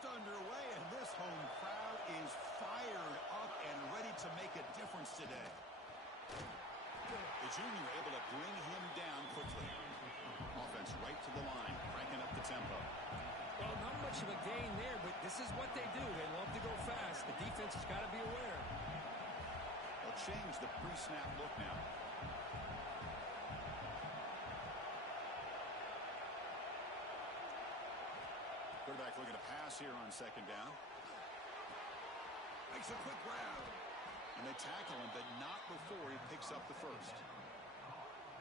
just underway, and this home crowd is fired up and ready to make a difference today. The junior able to bring him down quickly. Offense right to the line, cranking up the tempo. Well, not much of a gain there, but this is what they do. They love to go fast. The defense has got to be aware. They'll change the pre-snap look now. Quarterback looking to pass here on second down. Makes a quick grab. And they tackle him, but not before he picks up the first.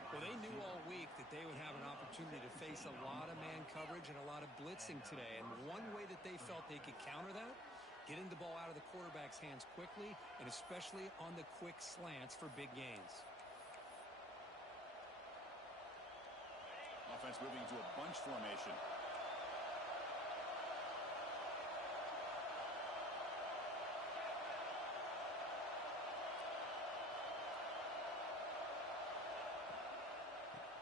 Well, they knew all week that they would have an opportunity to face a lot of man coverage and a lot of blitzing today. And one way that they felt they could counter that, getting the ball out of the quarterback's hands quickly, and especially on the quick slants for big gains. Offense moving to a bunch formation.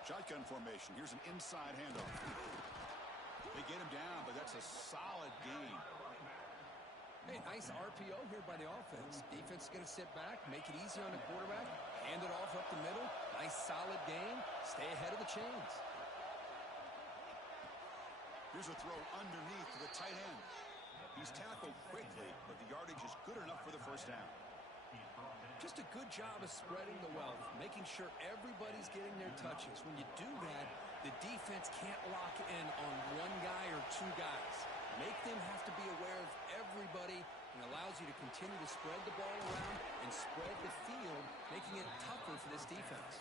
Shotgun formation. Here's an inside handoff. They get him down, but that's a solid gain. Hey, nice RPO here by the offense. Defense is going to sit back, make it easy on the quarterback, hand it off up the middle. Nice solid gain. Stay ahead of the chains. Here's a throw underneath to the tight end. He's tackled quickly, but the yardage is good enough for the first down. Just a good job of spreading the wealth, making sure everybody's getting their touches. When you do that, the defense can't lock in on one guy or two guys. Make them have to be aware of everybody, and allows you to continue to spread the ball around and spread the field, making it tougher for this defense.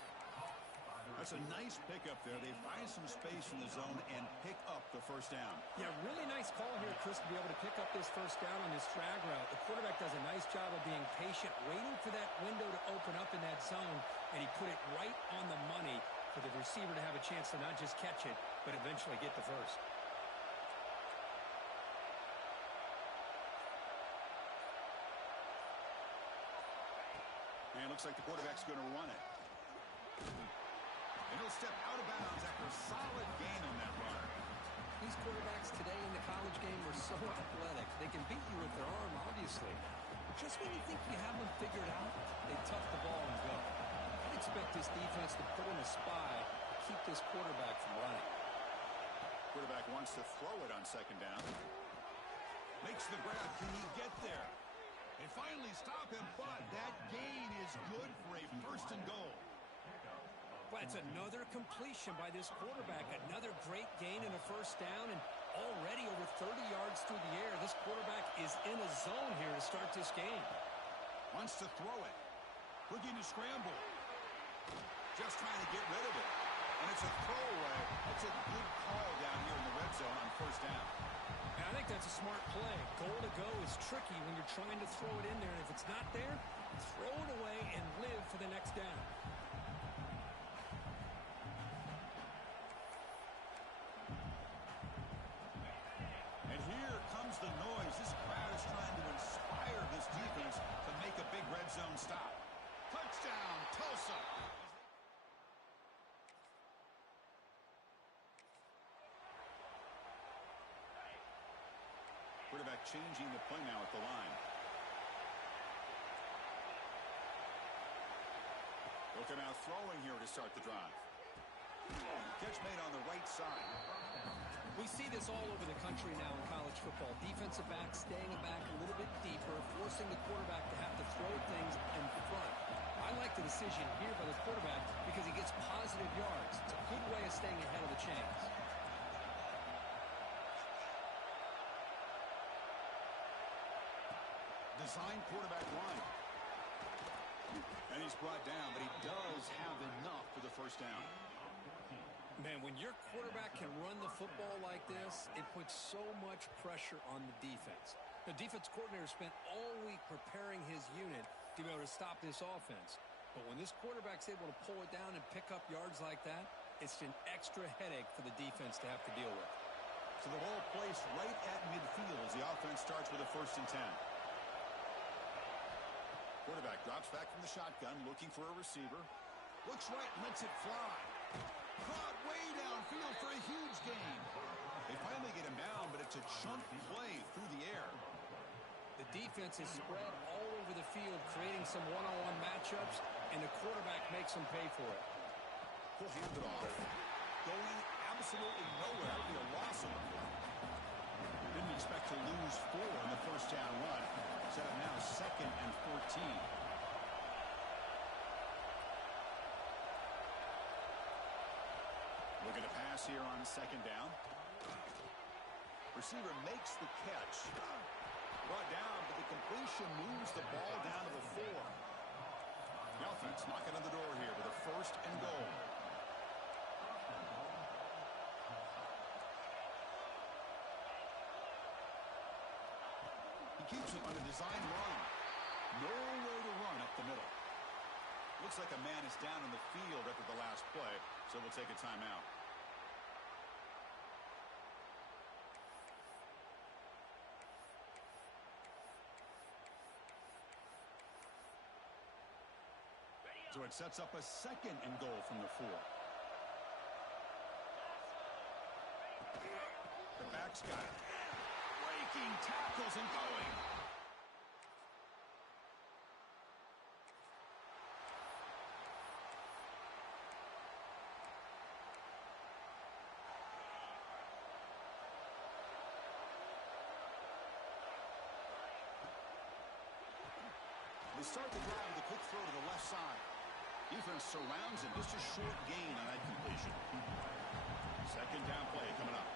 That's a nice pickup there. They find some space in the zone and pick up the first down. Yeah, really nice call here, Chris, to be able to pick up this first down on this drag route. The quarterback does a nice job of being patient, waiting for that window to open up in that zone, and he put it right on the money for the receiver to have a chance to not just catch it, but eventually get the first. And it looks like the quarterback's going to run it. And he'll step out of bounds after a solid gain on that run. These quarterbacks today in the college game are so athletic. They can beat you with their arm, obviously. Just when you think you have them figured out, they tuck the ball and go. I'd expect this defense to put in a spy to keep this quarterback from running. Quarterback wants to throw it on second down. Makes the grab. Can he get there? They finally stop him, but that gain is good for a first and goal. Well, it's another completion by this quarterback. Another great gain in a first down, and already over 30 yards through the air. This quarterback is in a zone here to start this game. Wants to throw it. Looking to scramble. Just trying to get rid of it. And it's a throwaway. That's a good call down here in the red zone on first down. And I think that's a smart play. Goal to go is tricky when you're trying to throw it in there. And if it's not there, throw it away and live for the next down. And here comes the noise. This crowd is trying to inspire this defense to make a big red zone stop. Touchdown, Tulsa. Quarterback changing the play now at the line. They'll come out throwing here to start the drive. Catch made on the right side. We see this all over the country now in college football. Defensive backs staying back a little bit deeper, forcing the quarterback to have to throw things in front. I like the decision here by the quarterback because he gets positive yards. It's a good way of staying ahead of the chains. Design quarterback run. And he's brought down, but he does have enough for the first down. Man, when your quarterback can run the football like this, it puts so much pressure on the defense. The defense coordinator spent all week preparing his unit to be able to stop this offense. But when this quarterback's able to pull it down and pick up yards like that, it's an extra headache for the defense to have to deal with. So the ball placed right at midfield as the offense starts with a 1st and 10. Quarterback drops back from the shotgun, looking for a receiver. Looks right, lets it fly. Caught way downfield for a huge gain. They finally get him down, but it's a chunk play through the air. The defense is spread all over the field, creating some one-on-one matchups, and the quarterback makes them pay for it. He'll hand it off. Going absolutely nowhere. That would be a loss of the play. Didn't expect to lose 4 in the first down run. Set up now 2nd and 14. Looking to pass here on 2nd down. Receiver makes the catch. Brought down, but the completion moves the ball down to the 4. The offense knocking on the door here with a 1st and goal. He keeps it on a design run. Nowhere to run up the middle. Looks like a man is down in the field after the last play, so we'll take a timeout. So it sets up a 2nd and goal from the 4. The back's got it. Breaking tackles and going. They start the drive with a quick throw to the left side. Defense surrounds him. Just a short gain on that completion. 2nd down play coming up.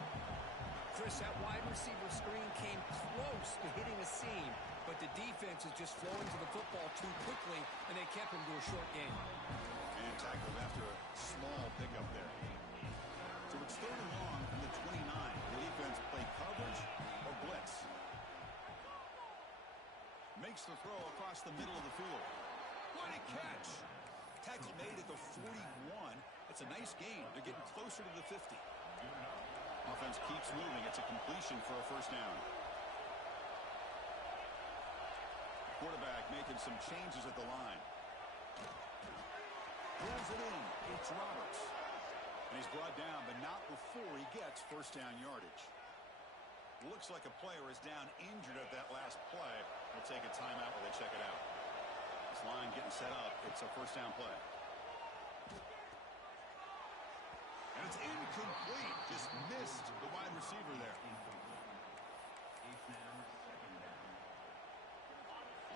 Chris, that wide receiver screen came close to hitting a seam, but the defense is just flowing to the football too quickly, and they kept him to a short gain. And tackled after a small pickup there. So it's 3rd and long from the 29. The defense play coverage or blitz. Makes the throw across the middle of the field. What a catch! Tackle made at the 41. It's a nice gain. They're getting closer to the 50. Offense keeps moving. It's a completion for a 1st down. Quarterback making some changes at the line. Pulls it in. It's Roberts. And he's brought down, but not before he gets 1st down yardage. Looks like a player is down injured at that last play. We'll take a timeout while they check it out. This line getting set up. It's a 1st down play. And it's incomplete. Just missed the wide receiver there.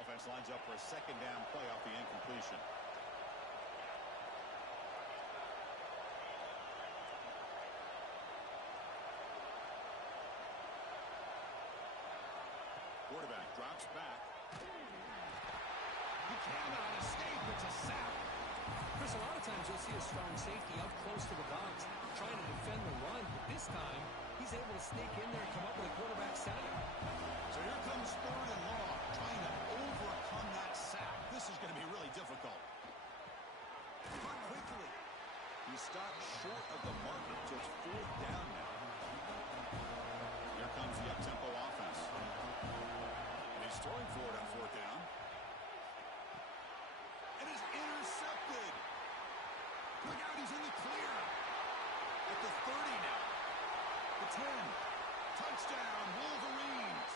Offense lines up for a 2nd down play off the incompletion. Quarterback drops back. He cannot escape. It's a sack. Chris, a lot of times you'll see a strong safety up close to the box trying to defend the run, but this time he's able to sneak in there and come up with a quarterback sack. So here comes 3rd and long, trying to overcome that sack. This is going to be really difficult. But quickly. He stopped short of the marker, so it's 4th down now. Here comes the up-tempo offense. And he's throwing for it on 4th down. And it's intercepted. Look out, he's in the clear. At the 30 now. The 10. Touchdown, Wolverines.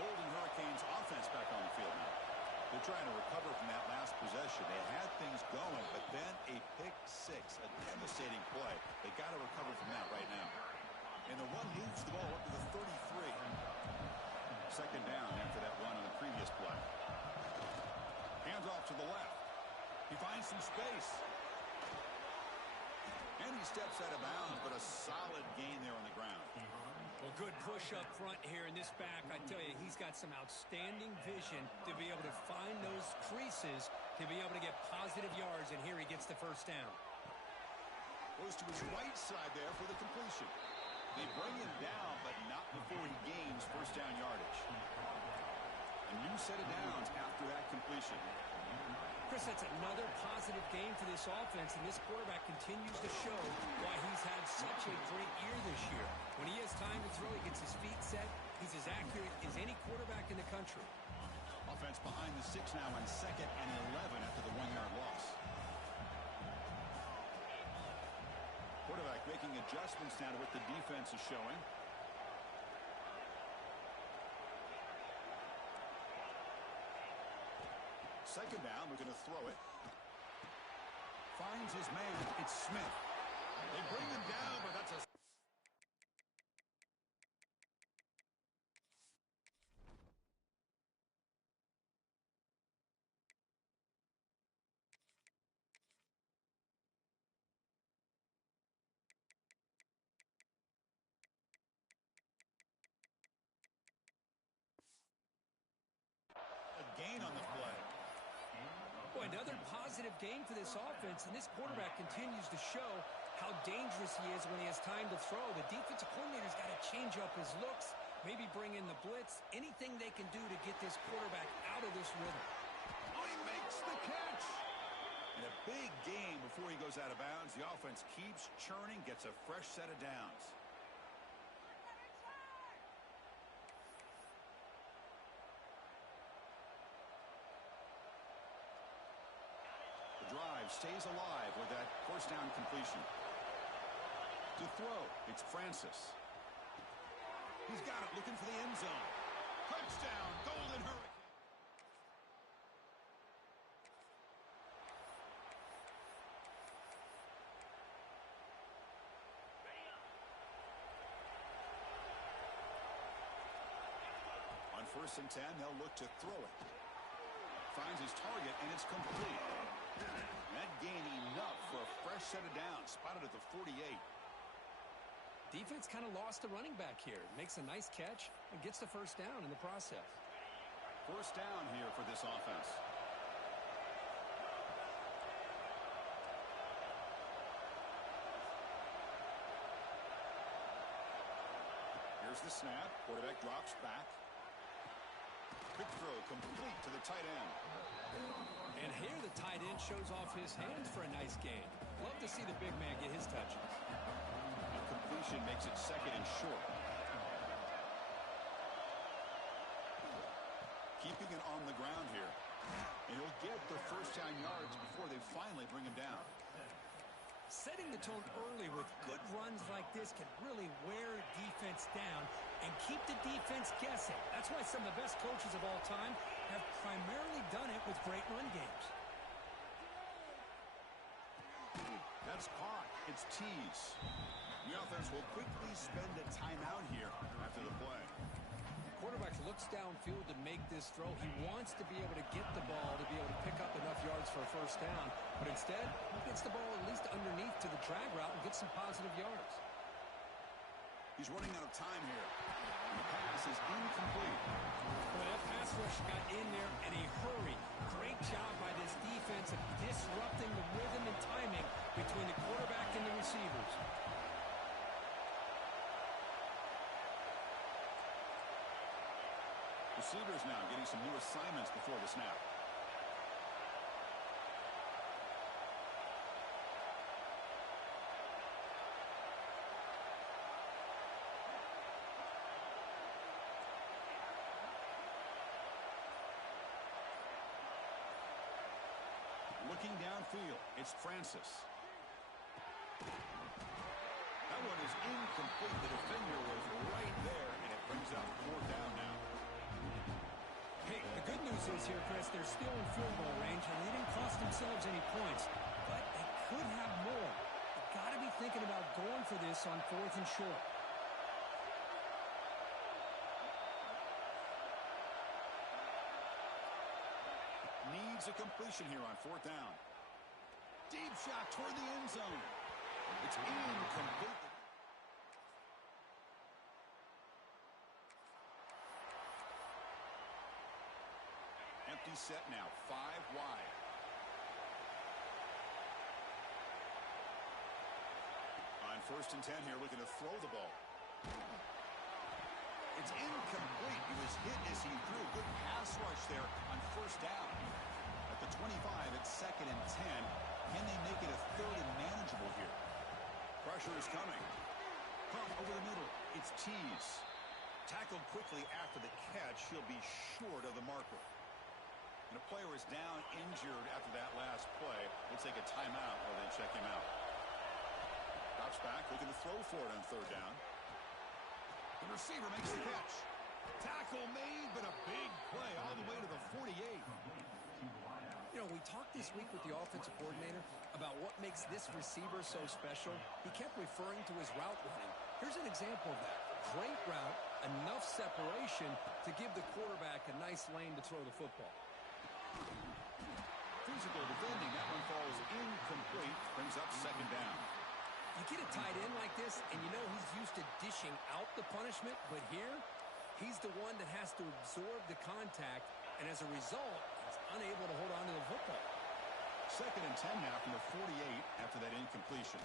Golden Hurricanes offense back on the field now. They're trying to recover from that last possession. They had things going, but then a pick 6, a devastating play. They got to recover from that right now. And the run moves the ball up to the 33. 2nd down after that run on the previous play. Hands off to the left. He finds some space. And he steps out of bounds, but a solid gain there on the ground. Well, good push up front here in this back. I tell you, he's got some outstanding vision to be able to find those creases to be able to get positive yards, and here he gets the 1st down. Goes to his right side there for the completion. They bring him down, but not before he gains 1st down yardage. A new set of downs after that completion. Chris, that's another positive game for this offense, and this quarterback continues to show why he's had such a great year this year. When he has time to throw, he gets his feet set. He's as accurate as any quarterback in the country. defense behind the 6 now on 2nd and 11 after the 1-yard loss. Quarterback making adjustments now to what the defense is showing. Second down, we're going to throw it. Finds his man. It's Smith. They bring him down, but that's a... gain on the play. Boy, another positive game for this offense, and this quarterback continues to show how dangerous he is when he has time to throw. The defensive coordinator's got to change up his looks, maybe bring in the blitz, anything they can do to get this quarterback out of this rhythm. Oh, he makes the catch. And a big game before he goes out of bounds. The offense keeps churning, gets a fresh set of downs. Drive stays alive with that first down completion. To throw, it's Francis. He's got it, looking for the end zone. Touchdown, Golden Hurricane. On 1st and 10, they'll look to throw it. Finds his target, and it's complete. That gain enough for a fresh set of downs. Spotted at the 48. Defense kind of lost the running back here. Makes a nice catch and gets the first down in the process. First down here for this offense. Here's the snap. Quarterback drops back. Quick throw complete to the tight end. And here the tight end shows off his hands for a nice gain. Love to see the big man get his touches. A completion makes it 2nd and short. Keeping it on the ground here. And he'll get the first down yards before they finally bring him down. Setting the tone early with good runs like this can really wear defense down and keep the defense guessing. That's why some of the best coaches of all time have primarily done it with great run games. That's caught. It's Tease. The offense will quickly spend a timeout here after the play. Quarterback looks downfield to make this throw. He wants to be able to get the ball to be able to pick up enough yards for a first down, but instead he gets the ball at least underneath to the drag route and gets some positive yards. He's running out of time here. And the pass is incomplete. Well, that pass rush got in there in a hurry. Great job by this defense of disrupting the rhythm and timing between the quarterback and the receivers. Receivers now getting some new assignments before the snap. Looking downfield, it's Francis. That one is incomplete. The defender was right there, and it brings up 4th down now. Hey, the good news is here, Chris, they're still in field goal range, and they didn't cost themselves any points, but they could have more. They've got to be thinking about going for this on 4th and short. Needs a completion here on 4th down. Deep shot toward the end zone. It's incomplete. Empty set now, 5 wide. On 1st and 10 here, looking to throw the ball. It's incomplete. He was hit as he threw. Good pass rush there on 1st down. At the 25, it's 2nd and 10. Can they make it a 3rd and manageable here? Pressure is coming. Pump over the middle. It's Tease. Tackled quickly after the catch. He'll be short of the marker. And a player is down injured after that last play. We'll take a timeout while they check him out. Drops back, looking to throw for it on third down. The receiver makes the catch. Tackle made, but a big play all the way to the 48. You know, we talked this week with the offensive coordinator about what makes this receiver so special. He kept referring to his route running. Here's an example of that. Great route, enough separation to give the quarterback a nice lane to throw the football. Physical defending. That one falls incomplete. Brings up second down. You get a tight end like this, and you know he's used to dishing out the punishment, but here, he's the one that has to absorb the contact, and as a result, he's unable to hold on to the football. Second and 10 now from the 48 after that incompletion.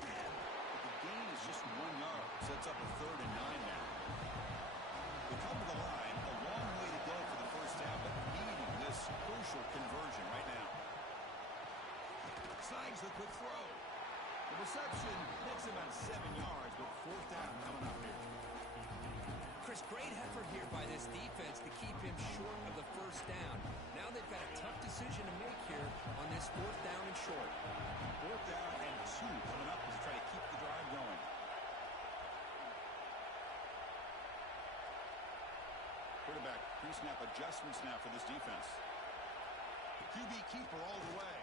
But the gain is just 1 yard. Sets up a third and 9 now. They come to the line. A long way to go for the first down, but needing this crucial conversion right now. Signs the quick throw. The reception makes about 7 yards, but fourth down coming up here. Chris, great effort here by this defense to keep him short of the first down. Now they've got a tough decision to make here on this fourth down and short. Fourth down and 2 coming up to try to keep the drive going. Quarterback pre-snap adjustments now for this defense. QB keeper all the way.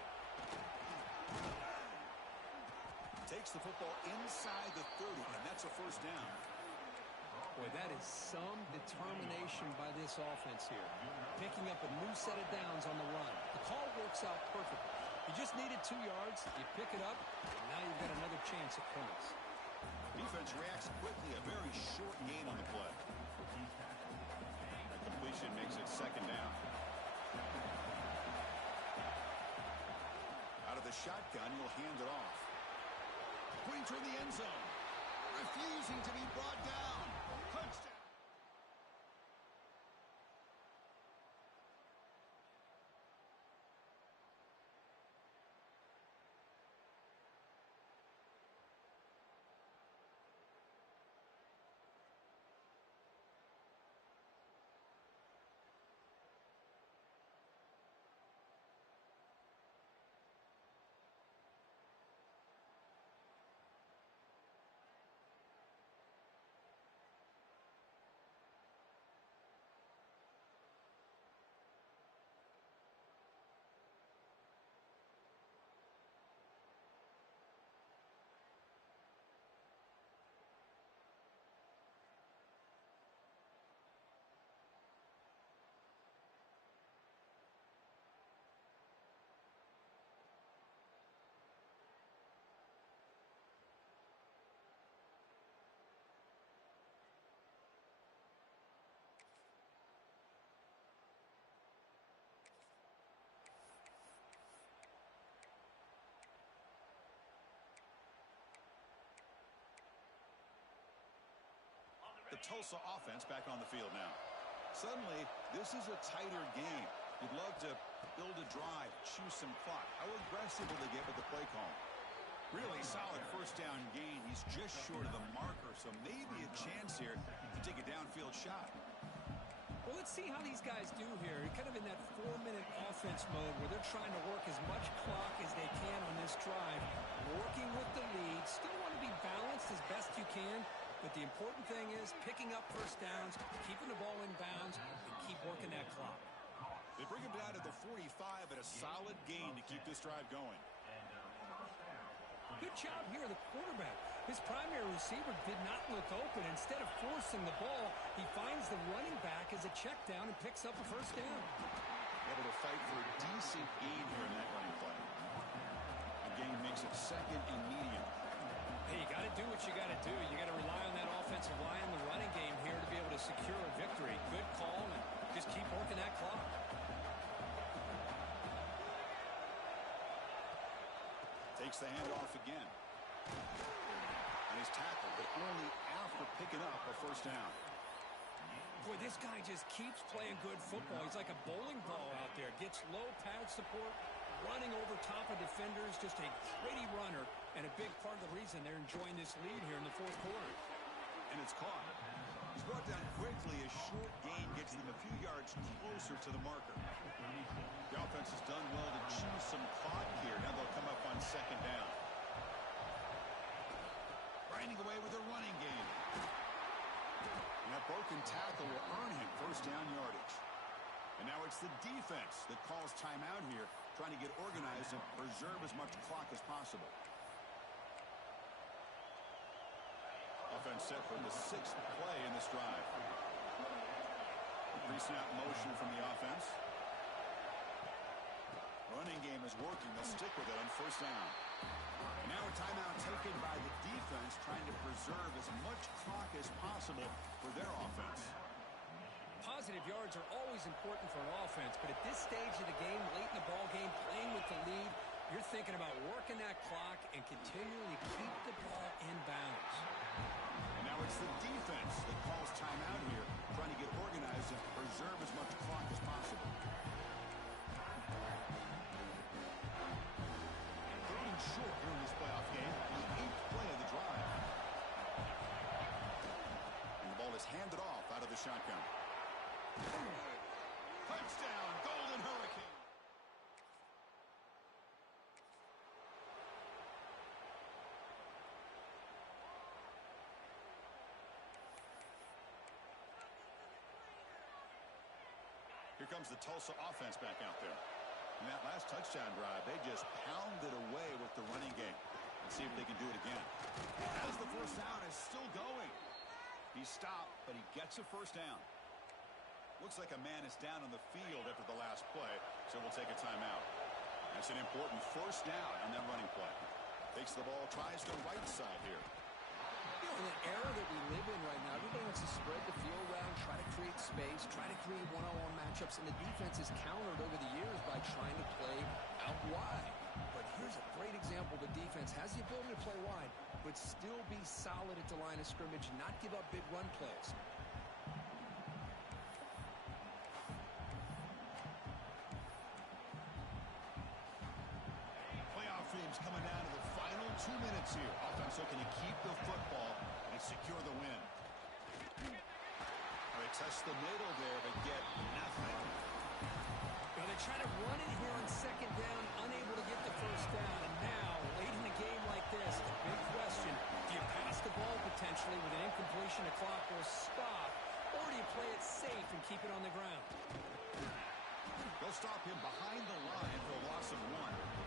Takes the football inside the 30, and that's a first down. Boy, that is some determination by this offense here. Picking up a new set of downs on the run. The call works out perfectly. You just needed 2 yards, you pick it up, and now you've got another chance at points. Defense reacts quickly, a very short gain on the play. That completion makes it second down. Out of the shotgun, he'll hand it off. Putting toward the end zone. Refusing to be brought down. Touchdown. The Tulsa offense back on the field now. Suddenly, this is a tighter game. You'd love to build a drive, choose some clock. How aggressive will they get with the play call? Really solid first down gain. He's just short of the marker, so maybe a chance here to take a downfield shot. Well, let's see how these guys do here. Kind of in that 4-minute offense mode where they're trying to work as much clock as they can on this drive. Working with the lead. Still want to be balanced as best you can. But the important thing is picking up first downs, keeping the ball in bounds, and keep working that clock. They bring him down to the 45 at a solid gain to keep this drive going. Good job here, the quarterback. His primary receiver did not look open. Instead of forcing the ball, he finds the running back as a check down and picks up a first down. Able to fight for a decent gain here in that running play. The gain makes it second and medium. Hey, you got to do what you got to do. You got to rely on that offensive line in the running game here to be able to secure a victory. Good call, and just keep working that clock. Takes the handoff again. And he's tackled, but only after picking up a first down. Boy, this guy just keeps playing good football. He's like a bowling ball out there. Gets low pad support, running over top of defenders. Just a gritty runner, and a big part of the reason they're enjoying this lead here in the fourth quarter. And it's caught. He's brought down quickly. A short gain gets them a few yards closer to the marker. The offense has done well to chew some clock here. Now they'll come up on second down. Grinding away with a running game. And that broken tackle will earn him first down yardage. And now it's the defense that calls timeout here, trying to get organized and preserve as much clock as possible. Offense set for the 6th play in this drive. Pre-snap motion from the offense. Running game is working. They'll stick with it on first down. And now a timeout taken by the defense, trying to preserve as much clock as possible for their offense. Positive yards are always important for an offense, but at this stage of the game, late in the ball game, playing with the lead, you're thinking about working that clock and continuing to keep the ball in bounds. And now it's the defense that calls timeout here, trying to get organized and preserve as much clock as possible. Throwing short here in this playoff game, the 8th play of the drive. And the ball is handed off out of the shotgun. Touchdown, Golden Hurricane. Here comes the Tulsa offense back out there. In that last touchdown drive, they just pounded away with the running game. Let's see if they can do it again. As the first down is still going. He stopped, but he gets a first down. Looks like a man is down on the field after the last play, so we'll take a timeout. That's an important first down on that running play. Takes the ball, tries the right side here. You know, in the era that we live in right now, everybody wants to spread the field around, try to create space, try to create one-on-one matchups, and the defense is countered over the years by trying to play out wide. But here's a great example. The defense has the ability to play wide, but still be solid at the line of scrimmage, not give up big run plays. Coming down to the final 2 minutes here. Offense looking to keep the football and secure the win. They test the middle there, but get nothing. Well, they try to run it here on second down, unable to get the first down. And now, late in a game like this, the big question, do you pass the ball potentially with an incompletion, a clock will stop, or do you play it safe and keep it on the ground? They'll stop him behind the line for a loss of 1.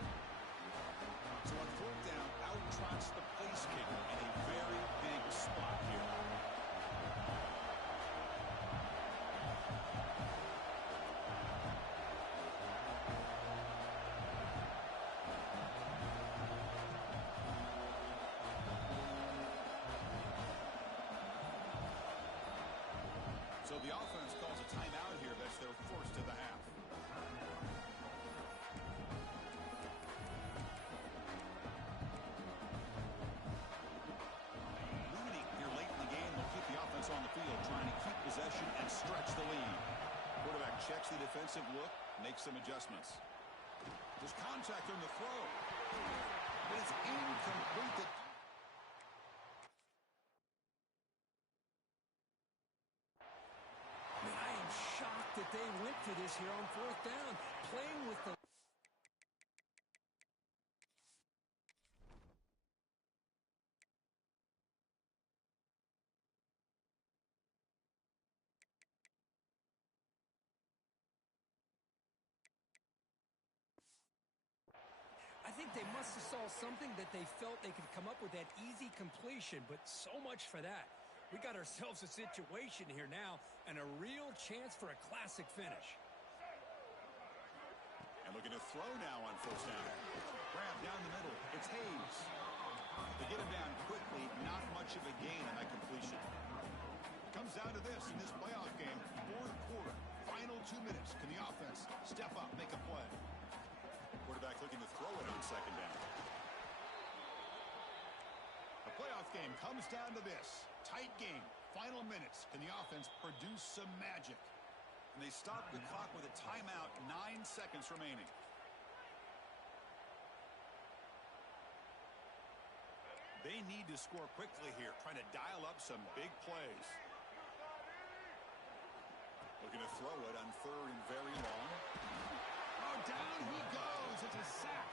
So on fourth down, out trots the place kicker in a very big spot here. So the offense calls a timeout here. That's their first of the half. On the field, trying to keep possession and stretch the lead. Quarterback checks the defensive look, makes some adjustments. There's contact on the throw, but it's incomplete. Man, I am shocked that they went for this here on fourth down, playing with the I think they must have saw something that they felt they could come up with that easy completion, but so much for that. We got ourselves a situation here now and a real chance for a classic finish. And looking to throw now on first down. Grab down the middle. It's Hayes. They get him down quickly. Not much of a gain on that completion. It comes down to this in this playoff game. Fourth quarter. Final 2 minutes. Can the offense step up, make a play? Quarterback looking to throw it on second down. The playoff game comes down to this. Tight game. Final minutes. Can the offense produce some magic? And they stop the clock with a timeout. 9 seconds remaining. They need to score quickly here, trying to dial up some big plays. Looking to throw it on 3rd and very long. Oh, down he goes. It's a sack.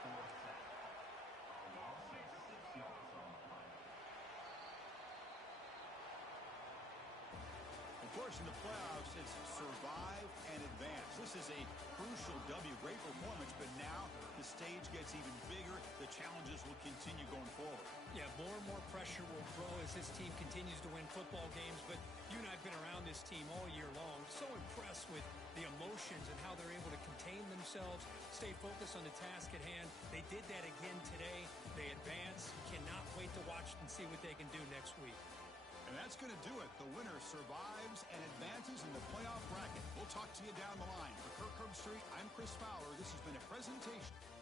Of course, in the playoffs, it's survive and advance. This is a crucial W. Great performance, but now the stage gets even bigger. The challenges will continue going forward. Yeah, more and more pressure will grow as this team continues to win football games. But you and I have been around this team all year long. So impressed with the emotions and how they're able to contain themselves, stay focused on the task at hand. They did that again today. They advance. Cannot wait to watch and see what they can do next week. And that's going to do it. The winner survives and advances in the playoff bracket. We'll talk to you down the line. For Kirk Herbstreit, I'm Chris Fowler. This has been a presentation